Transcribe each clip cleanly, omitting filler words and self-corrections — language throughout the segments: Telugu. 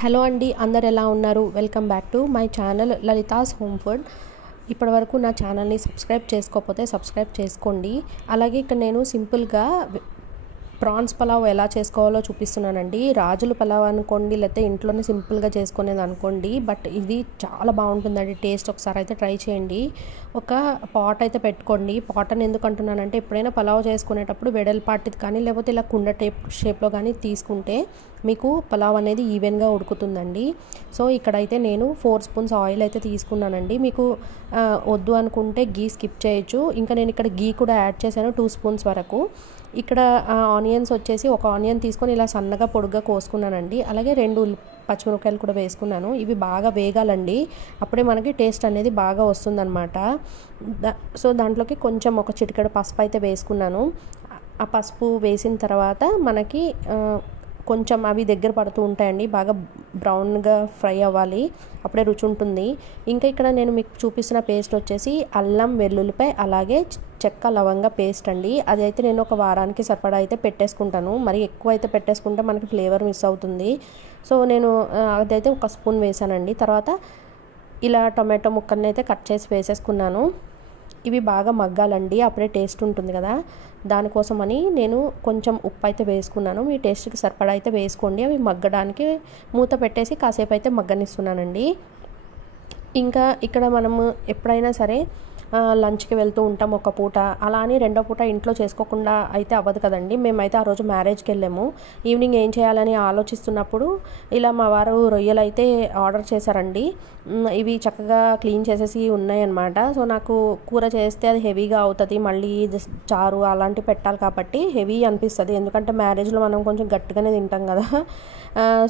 హలో అండి, అందరు ఎలా ఉన్నారు? Welcome back to my channel Lalitha's home food. ఇప్పటివరకు నా ఛానల్ని సబ్స్క్రైబ్ చేసుకోకపోతే సబ్స్క్రైబ్ చేసుకోండి. అలాగే ఇక్కడ నేను సింపుల్గా ప్రాన్స్ పలావ్ ఎలా చేసుకోవాలో చూపిస్తున్నానండి. రాజుల పలావ్ అనుకోండి, లేకపోతే ఇంట్లోనే సింపుల్గా చేసుకునేది అనుకోండి, బట్ ఇది చాలా బాగుంటుందండి టేస్ట్. ఒకసారి అయితే ట్రై చేయండి. ఒక పాట్ అయితే పెట్టుకోండి. పాట్ అని ఎందుకు అంటున్నానంటే, ఎప్పుడైనా పలావ్ చేసుకునేటప్పుడు వెడల్పాటిది కానీ లేకపోతే ఇలా కుండ షేప్లో కానీ తీసుకుంటే మీకు పలావ్ అనేది ఈవెన్గా ఉడుకుతుందండి. సో ఇక్కడైతే నేను 4 స్పూన్స్ ఆయిల్ అయితే తీసుకున్నానండి. మీకు వద్దు అనుకుంటే గీ స్కిప్ చేయొచ్చు. ఇంకా నేను ఇక్కడ గీ కూడా యాడ్ చేశాను 2 స్పూన్స్ వరకు. ఇక్కడ ఆనియన్స్ వచ్చేసి ఒక ఆనియన్ తీసుకొని ఇలా సన్నగా పొడుగ్గా కోసుకున్నానండి. అలాగే 2 పచ్చిమిరపకాయలు కూడా వేసుకున్నాను. ఇవి బాగా వేగాలండి, అప్పుడే మనకి టేస్ట్ అనేది బాగా వస్తుందన్నమాట. సో దాంట్లోకి కొంచెం ఒక చిటికెడు పసుపు అయితే వేసుకున్నాను. ఆ పసుపు వేసిన తర్వాత మనకి కొంచెం అవి దగ్గర పడుతూ ఉంటాయండి. బాగా బ్రౌన్గా ఫ్రై అవ్వాలి, అప్పుడే రుచి ఉంటుంది. ఇంకా ఇక్కడ నేను మీకు చూపిస్తున్న పేస్ట్ వచ్చేసి అల్లం వెల్లుల్లిపాయ అలాగే చెక్క లవంగ పేస్ట్ అండి. అదైతే నేను ఒక వారానికి సరిపడా అయితే పెట్టేసుకుంటాను. మరి ఎక్కువ అయితే పెట్టేసుకుంటే మనకి ఫ్లేవర్ మిస్ అవుతుంది. సో నేను అదైతే 1 స్పూన్ వేసానండి. తర్వాత ఇలా టొమాటో ముక్కల్ని అయితే కట్ చేసి వేసేసుకున్నాను. ఇవి బాగా మగ్గాలండి, అప్పుడే టేస్ట్ ఉంటుంది కదా. దానికోసమని నేను కొంచెం ఉప్పు అయితే వేసుకున్నాను. మీ టేస్ట్కి సరిపడా అయితే వేసుకోండి. అవి మగ్గడానికి మూత పెట్టేసి కాసేపు అయితే మగ్గనిస్తున్నానండి. ఇంకా ఇక్కడ మనము ఎప్పుడైనా సరే లంచ్కి వెళ్తూ ఉంటాం ఒక పూట, అలా అని రెండో పూట ఇంట్లో చేసుకోకుండా అయితే అవ్వదు కదండి. మేమైతే ఆ రోజు మ్యారేజ్కి వెళ్ళాము. ఈవినింగ్ ఏం చేయాలని ఆలోచిస్తున్నప్పుడు ఇలా మా వారు రొయ్యలు అయితే ఆర్డర్ చేశారండి. ఇవి చక్కగా క్లీన్ చేసేసి ఉన్నాయన్నమాట. సో నాకు కూర చేస్తే అది హెవీగా అవుతుంది, మళ్ళీ చారు అలాంటివి పెట్టాలి కాబట్టి హెవీ అనిపిస్తుంది. ఎందుకంటే మ్యారేజ్లో మనం కొంచెం గట్టిగానే తింటాం కదా.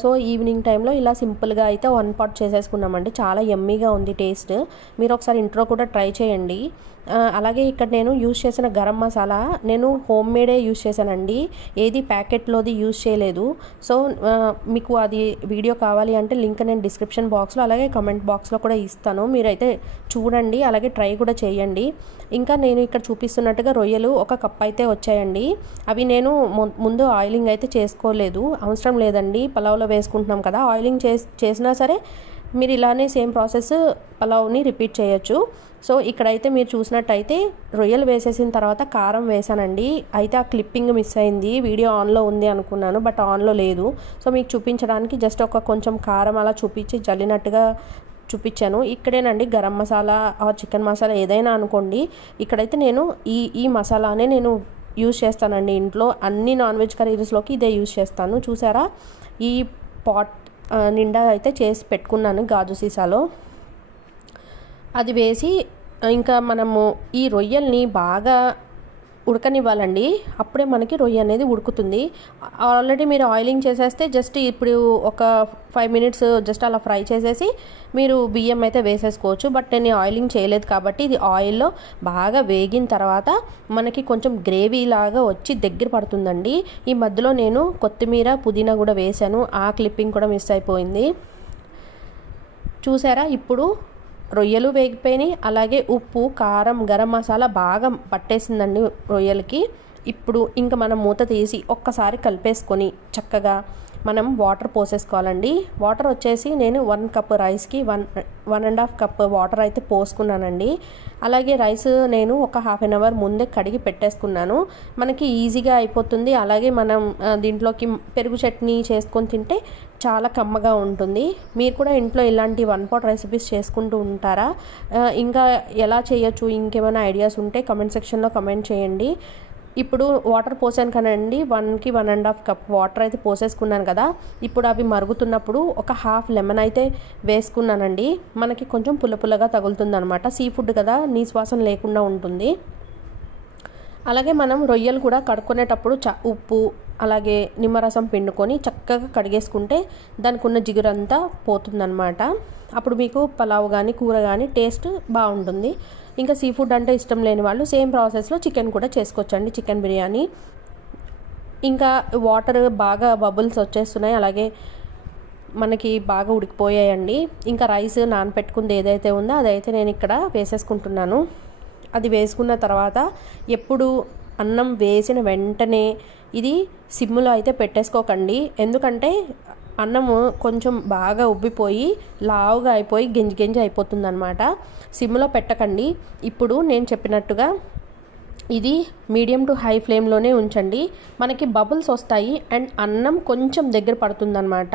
సో ఈవినింగ్ టైంలో ఇలా సింపుల్గా అయితే 1 పాట్ చేసేసుకున్నామండి. చాలా యమ్మీగా ఉంది టేస్ట్. మీరు ఒకసారి ఇంట్లో కూడా ట్రై చేయండి. అలాగే ఇక్కడ నేను యూజ్ చేసిన గరం మసాలా నేను హోమ్ మేడే యూజ్ చేశానండి, ఏది ప్యాకెట్లోది యూజ్ చేయలేదు. సో మీకు అది వీడియో కావాలి అంటే లింక్ నేను డిస్క్రిప్షన్ బాక్స్లో అలాగే కమెంట్ బాక్స్లో కూడా ఇస్తాను. మీరైతే చూడండి, అలాగే ట్రై కూడా చేయండి. ఇంకా నేను ఇక్కడ చూపిస్తున్నట్టుగా రొయ్యలు 1 కప్ అయితే వచ్చాయండి. అవి నేను ముందు ఆయిలింగ్ అయితే చేసుకోలేదు, అవసరం లేదండి, పలావ్లో వేసుకుంటున్నాం కదా. ఆయిలింగ్ చేసినా సరే మీరు ఇలానే సేమ్ ప్రాసెస్ పలావ్ని రిపీట్ చేయొచ్చు. సో ఇక్కడైతే మీరు చూసినట్టయితే రొయ్యలు వేసేసిన తర్వాత కారం వేసానండి. అయితే ఆ క్లిప్పింగ్ మిస్ అయింది, వీడియో ఆన్లో ఉంది అనుకున్నాను బట్ ఆన్లో లేదు. సో మీకు చూపించడానికి జస్ట్ కొంచెం కారం అలా చూపించి జల్లినట్టుగా చూపించాను. ఇక్కడేనండి గరం మసాలా చికెన్ మసాలా ఏదైనా అనుకోండి. ఇక్కడైతే నేను ఈ మసాలానే నేను యూజ్ చేస్తానండి. ఇంట్లో అన్ని నాన్ వెజ్ కర్రీస్లోకి ఇదే యూజ్ చేస్తాను. చూసారా, ఈ పాట్ నిండా అయితే చేసి పెట్టుకున్నాను గాజు సీసాలో. అది వేసి ఇంకా మనము ఈ రొయ్యల్ని బాగా ఉడకనివ్వాలండి, అప్పుడే మనకి రొయ్య అనేది ఉడుకుతుంది. ఆల్రెడీ మీరు ఆయిలింగ్ చేసేస్తే జస్ట్ ఇప్పుడు ఒక 5 మినిట్స్ జస్ట్ అలా ఫ్రై చేసేసి మీరు బియ్యం అయితే వేసేసుకోవచ్చు. బట్ నేను ఆయిలింగ్ చేయలేదు కాబట్టి ఇది ఆయిల్లో బాగా వేగిన తర్వాత మనకి కొంచెం గ్రేవీ లాగా వచ్చి దగ్గర పడుతుందండి. ఈ మధ్యలో నేను కొత్తిమీర పుదీనా కూడా వేసాను, ఆ క్లిప్పింగ్ కూడా మిస్ అయిపోయింది. చూసారా, ఇప్పుడు రొయ్యలు వేగిపోయినాయి, అలాగే ఉప్పు కారం గరం మసాలా బాగా పట్టేసిందండి రొయ్యలకి. ఇప్పుడు ఇంకా మనం మూత తీసి ఒక్కసారి కలిపేసుకొని చక్కగా మనం వాటర్ పోసేసుకోవాలండి. వాటర్ వచ్చేసి నేను 1 కప్ రైస్కి 1.5 కప్ వాటర్ అయితే పోసుకున్నానండి. అలాగే రైస్ నేను ఒక హాఫ్ అన్ అవర్ ముందే కడిగి పెట్టేసుకున్నాను. మనకి ఈజీగా అయిపోతుంది. అలాగే మనం దీంట్లోకి పెరుగు చట్నీ చేసుకొని తింటే చాలా కమ్మగా ఉంటుంది. మీరు కూడా ఇంట్లో ఇలాంటి 1 పాట్ రెసిపీస్ చేసుకుంటూ ఉంటారా? ఇంకా ఎలా చేయొచ్చు, ఇంకేమైనా ఐడియాస్ ఉంటే కమెంట్ సెక్షన్లో కమెంట్ చేయండి. ఇప్పుడు వాటర్ పోసాను కదండి, 1కి 1.5 కప్ వాటర్ అయితే పోసేసుకున్నాను కదా. ఇప్పుడు అవి మరుగుతున్నప్పుడు ఒక హాఫ్ లెమన్ అయితే వేసుకున్నానండి. మనకి కొంచెం పుల్లగా తగులుతుంది అనమాట. సీ ఫుడ్ కదా, నీసు వాసన లేకుండా ఉంటుంది. అలాగే మనం రొయ్యలు కూడా కడుక్కునేటప్పుడు ఉప్పు అలాగే నిమ్మరసం పిండుకొని చక్కగా కడిగేసుకుంటే దానికి ఉన్న జిగురంతా పోతుందన్నమాట. అప్పుడు మీకు పలావ్ కానీ కూర కానీ టేస్ట్ బాగుంటుంది. ఇంకా సీ ఫుడ్ అంటే ఇష్టం లేని వాళ్ళు సేమ్ ప్రాసెస్లో చికెన్ కూడా చేసుకోవచ్చండి, చికెన్ బిర్యానీ. ఇంకా వాటర్ బాగా బబుల్స్ వచ్చేస్తున్నాయి, అలాగే మనకి బాగా ఉడికిపోయాయండి. ఇంకా రైస్ నానపెట్టుకుంది ఏదైతే ఉందో అదైతే నేను ఇక్కడ వేసేసుకుంటున్నాను. అది వేసుకున్న తర్వాత ఎప్పుడు అన్నం వేసిన వెంటనే ఇది సిమ్లో అయితే పెట్టేసుకోకండి, ఎందుకంటే అన్నము కొంచెం బాగా ఉబ్బిపోయి లావుగా అయిపోయి గెంజి అయిపోతుంది అనమాట. సిమ్లో పెట్టకండి. ఇప్పుడు నేను చెప్పినట్టుగా ఇది మీడియం టు హై ఫ్లేమ్లోనే ఉంచండి. మనకి బబుల్స్ వస్తాయి అండ్ అన్నం కొంచెం దగ్గర పడుతుందన్నమాట.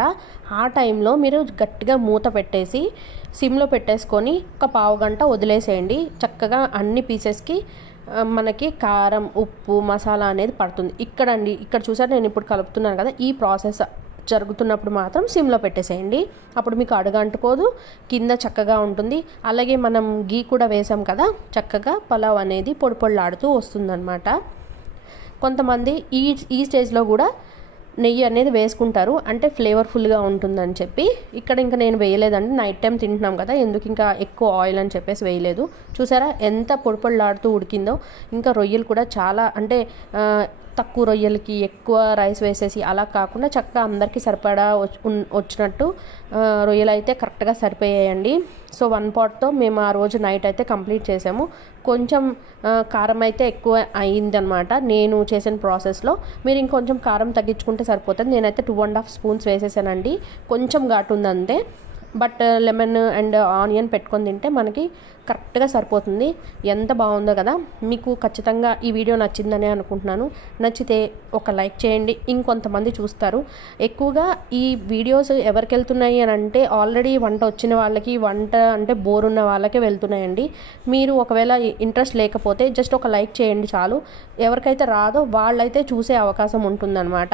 ఆ టైంలో మీరు గట్టిగా మూత పెట్టేసి సిమ్లో పెట్టేసుకొని ఒక పావు గంట వదిలేసేయండి. చక్కగా అన్ని పీసెస్కి మనకి కారం, ఉప్పు, మసాలా అనేది పడుతుంది. ఇక్కడ చూసారు నేను ఇప్పుడు కలుపుతున్నాను కదా, ఈ ప్రాసెస్ జరుగుతున్నప్పుడు మాత్రం సిమ్లో పెట్టేసేయండి. అప్పుడు మీకు అడుగంటుకోదు, కింద చక్కగా ఉంటుంది. అలాగే మనం గీ కూడా వేసాం కదా, చక్కగా పలావ్ అనేది పొడి పొడిలాడుతూ వస్తుందన్నమాట. కొంతమంది ఈ స్టేజ్లో కూడా నెయ్యి అనేది వేసుకుంటారు, అంటే ఫ్లేవర్ఫుల్గా ఉంటుందని చెప్పి. ఇక్కడ ఇంకా నేను వేయలేదండి, నైట్ టైం తింటున్నాం కదా, ఎందుకు ఇంకా ఎక్కువ ఆయిల్ అని చెప్పేసి వేయలేదు. చూసారా ఎంత పొడి పొడిలాడుతూ ఉడికిందో. ఇంకా రొయ్యలు కూడా చాలా, అంటే తక్కువ రొయ్యలకి ఎక్కువ రైస్ వేసేసి అలా కాకుండా చక్కగా అందరికీ సరిపడా వచ్చినట్టు రొయ్యలు అయితే కరెక్ట్గా సరిపోయాయండి. సో 1 పాట్తో మేము ఆ రోజు నైట్ అయితే కంప్లీట్ చేసాము. కొంచెం కారం అయితే ఎక్కువ అయిందనమాట నేను చేసిన ప్రాసెస్లో. మీరు ఇంకొంచెం కారం తగ్గించుకుంటే సరిపోతుంది. నేనైతే 2.5 స్పూన్స్ వేసేసానండి. కొంచెం ఘాటు ఉందంతే. బట్ లెమన్ అండ్ ఆనియన్ పెట్టుకొని తింటే మనకి కరెక్ట్గా సరిపోతుంది. ఎంత బాగుందో కదా. మీకు ఖచ్చితంగా ఈ వీడియో నచ్చిందని అనుకుంటున్నాను. నచ్చితే ఒక లైక్ చేయండి, ఇంకొంతమంది చూస్తారు. ఎక్కువగా ఈ వీడియోస్ ఎవరికి వెళ్తున్నాయి అని అంటే ఆల్రెడీ వంట వచ్చిన వాళ్ళకి, వంట అంటే బోర్ ఉన్న వాళ్ళకే వెళ్తున్నాయండి. మీరు ఒకవేళ ఇంట్రెస్ట్ లేకపోతే జస్ట్ ఒక లైక్ చేయండి చాలు. ఎవరికైతే రాదో వాళ్ళైతే చూసే అవకాశం ఉంటుందన్నమాట.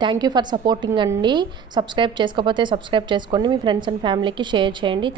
థ్యాంక్ యూ ఫర్ సపోర్టింగ్ అండి. సబ్స్క్రైబ్ చేసుకోకపోతే సబ్స్క్రైబ్ చేసుకోండి, మీ ఫ్రెండ్స్ అండ్ ఫ్యామిలీకి షేర్ చేయండి.